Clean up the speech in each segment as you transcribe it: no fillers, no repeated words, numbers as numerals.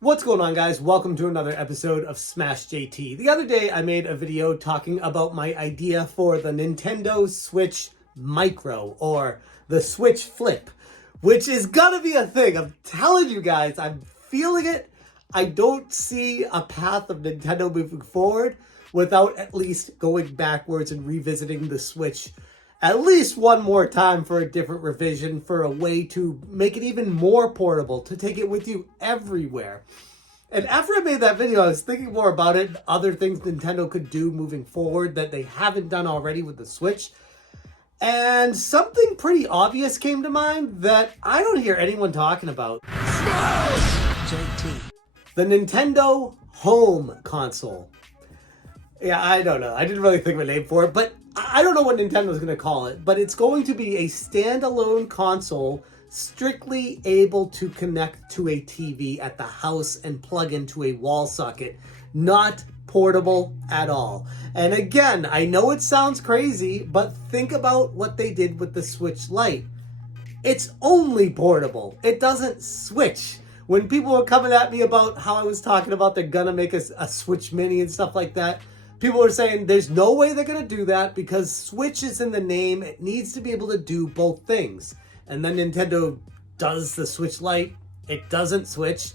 What's going on, guys? Welcome to another episode of Smash JT. The other day I made a video talking about my idea for the Nintendo Switch Micro, or the Switch Flip, which is gonna be a thing. I'm telling you guys, I'm feeling it. I don't see a path of Nintendo moving forward without at least going backwards and revisiting the Switch at least one more time for a different revision, for a way to make it even more portable, to take it with you everywhere. And after I made that video, I was thinking more about it, other things Nintendo could do moving forward that they haven't done already with the Switch. And something pretty obvious came to mind that I don't hear anyone talking about. Smash JT. The Nintendo Home Console. Yeah, I don't know. I didn't really think of a name for it, but I don't know what Nintendo's going to call it. But it's going to be a standalone console, strictly able to connect to a TV at the house and plug into a wall socket. Not portable at all. And again, I know it sounds crazy, but think about what they did with the Switch Lite. It's only portable. It doesn't switch. When people were coming at me about how I was talking about they're going to make a Switch Mini and stuff like that, people were saying there's no way they're going to do that because Switch is in the name. It needs to be able to do both things. And then Nintendo does the Switch Lite. It doesn't switch.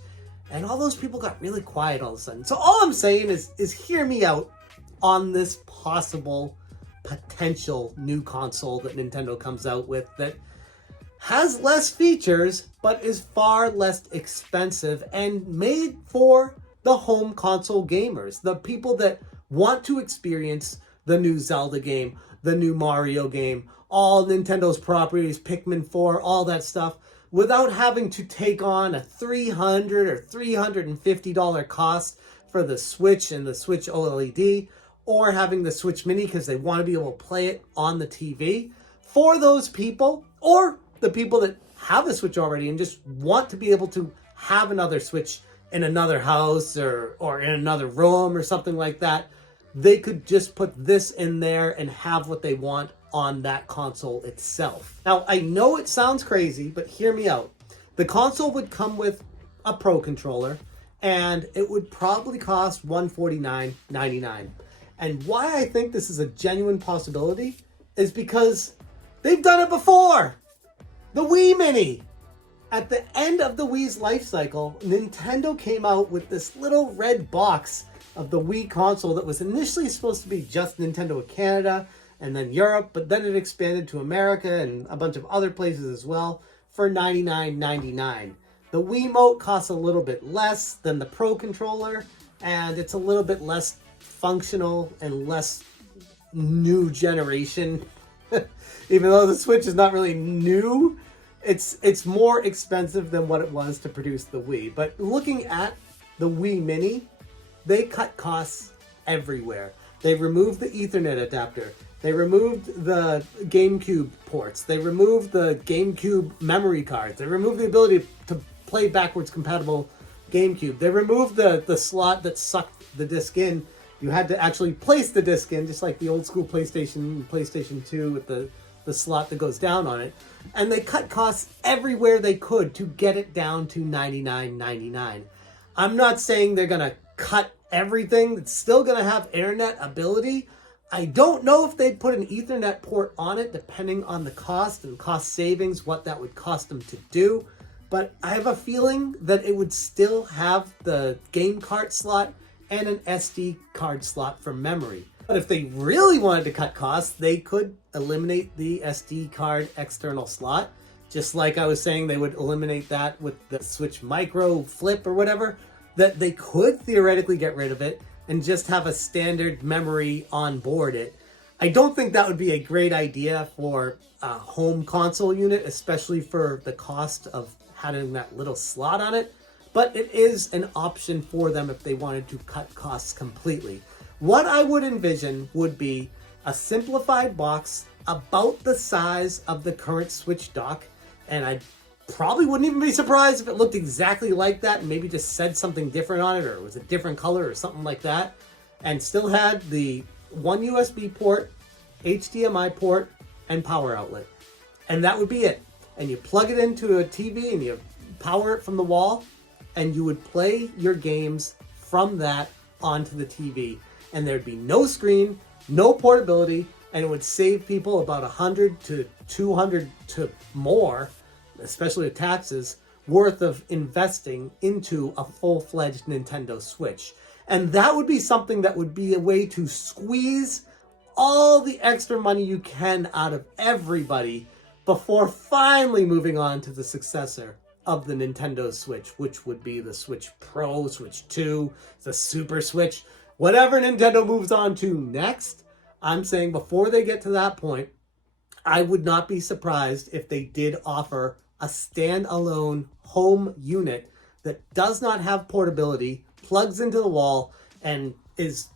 And all those people got really quiet all of a sudden. So all I'm saying is hear me out on this possible, potential new console that Nintendo comes out with that has less features, but is far less expensive and made for the home console gamers. The people that want to experience the new Zelda game, the new Mario game, all Nintendo's properties, Pikmin 4, all that stuff, without having to take on a $300 or $350 cost for the Switch and the Switch OLED, or having the Switch Mini because they want to be able to play it on the TV. For those people, or the people that have a Switch already and just want to be able to have another Switch in another house or in another room or something like that, they could just put this in there and have what they want on that console itself. Now, I know it sounds crazy, but hear me out. The console would come with a Pro controller, and it would probably cost $149.99. And why I think this is a genuine possibility is because they've done it before. The Wii Mini. At the end of the Wii's life cycle, Nintendo came out with this little red box of the Wii console that was initially supposed to be just Nintendo Canada and then Europe, but then it expanded to America and a bunch of other places as well for $99.99. The Wiimote costs a little bit less than the Pro controller, and it's a little bit less functional and less new generation. Even though the Switch is not really new, it's more expensive than what it was to produce the Wii. But looking at the Wii Mini, they cut costs everywhere. They removed the Ethernet adapter. They removed the GameCube ports. They removed the GameCube memory cards. They removed the ability to play backwards compatible GameCube. They removed the slot that sucked the disc in. You had to actually place the disc in, just like the old school PlayStation 2 with the slot that goes down on it. And they cut costs everywhere they could to get it down to $99.99. I'm not saying they're going to cut everything. It's still going to have internet ability. I don't know if they'd put an Ethernet port on it, depending on the cost and cost savings, what that would cost them to do. But I have a feeling that it would still have the game card slot and an SD card slot for memory. But if they really wanted to cut costs, they could eliminate the SD card external slot. Just like I was saying, they would eliminate that with the Switch Micro Flip or whatever, that they could theoretically get rid of it and just have a standard memory on board it. I don't think that would be a great idea for a home console unit, especially for the cost of having that little slot on it. But it is an option for them if they wanted to cut costs completely. What I would envision would be a simplified box about the size of the current Switch dock, and I probably wouldn't even be surprised if it looked exactly like that and maybe just said something different on it, or it was a different color or something like that, and still had the one USB port, HDMI port, and power outlet. And that would be it. And you plug it into a TV and you power it from the wall, and you would play your games from that onto the TV. And there'd be no screen, no portability, and it would save people about $100 to $200 to more, especially with taxes, worth of investing into a full-fledged Nintendo Switch. And that would be something that would be a way to squeeze all the extra money you can out of everybody before finally moving on to the successor of the Nintendo Switch, which would be the Switch Pro, Switch 2, the Super Switch, whatever Nintendo moves on to next. I'm saying before they get to that point, I would not be surprised if they did offer a standalone home unit that does not have portability, plugs into the wall, and is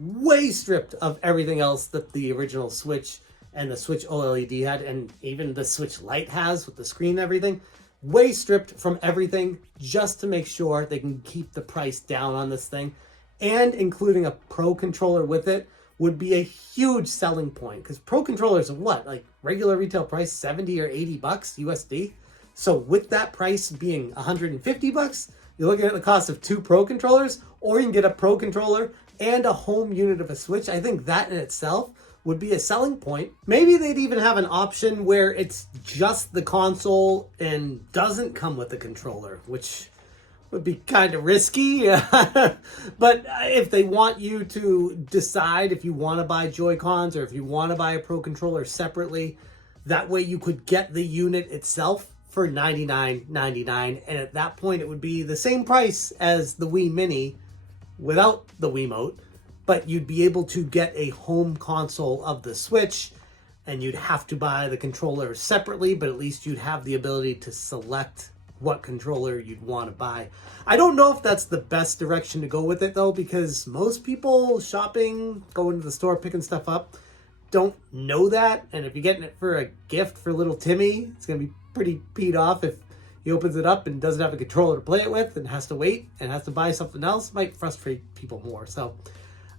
way stripped of everything else that the original Switch and the Switch OLED had, and even the Switch Lite has with the screen and everything. Way stripped from everything just to make sure they can keep the price down on this thing. And including a Pro controller with it would be a huge selling point, because Pro controllers are what, like regular retail price 70 or 80 bucks USD. So with that price being 150 bucks, you're looking at the cost of 2 Pro controllers, or you can get a Pro controller and a home unit of a Switch. I think that in itself would be a selling point. Maybe they'd even have an option where it's just the console and doesn't come with a controller, which would be kind of risky. But if they want you to decide if you want to buy Joy-Cons or if you want to buy a Pro controller separately, that way you could get the unit itself for $99.99, and at that point it would be the same price as the Wii Mini without the Wiimote, but you'd be able to get a home console of the Switch, and you'd have to buy the controller separately, but at least you'd have the ability to select what controller you'd want to buy. I don't know if that's the best direction to go with it though, because most people shopping, going to the store, picking stuff up, don't know that. And if you're getting it for a gift for little Timmy, it's going to be pretty peed off if he opens it up and doesn't have a controller to play it with and has to wait and has to buy something else. It might frustrate people more. So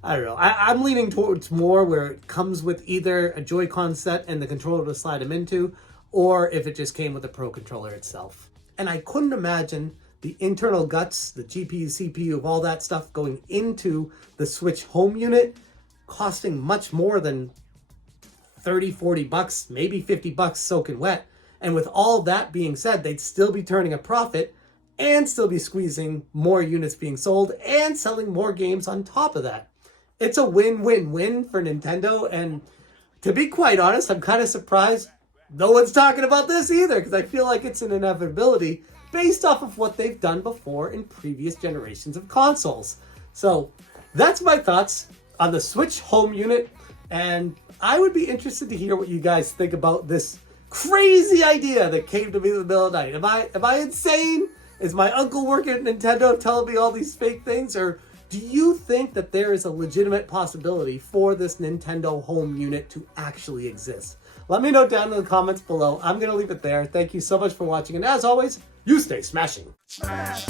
I don't know. I'm leaning towards more where it comes with either a Joy-Con set and the controller to slide them into, or if it just came with the Pro controller itself. And I couldn't imagine the internal guts, the GPU, CPU, of all that stuff going into the Switch home unit costing much more than 30, 40 bucks, maybe 50 bucks soaking wet. And with all that being said, they'd still be turning a profit and still be squeezing more units being sold and selling more games on top of that. It's a win-win-win for Nintendo. And to be quite honest, I'm kind of surprised no one's talking about this either, because I feel like it's an inevitability based off of what they've done before in previous generations of consoles. So that's my thoughts on the Switch home unit. And I would be interested to hear what you guys think about this crazy idea that came to me in the middle of the night. Am I insane? Is my uncle working at Nintendo telling me all these fake things? Or do you think that there is a legitimate possibility for this Nintendo home unit to actually exist? Let me know down in the comments below. I'm going to leave it there. Thank you so much for watching. And as always, you stay smashing. Smash,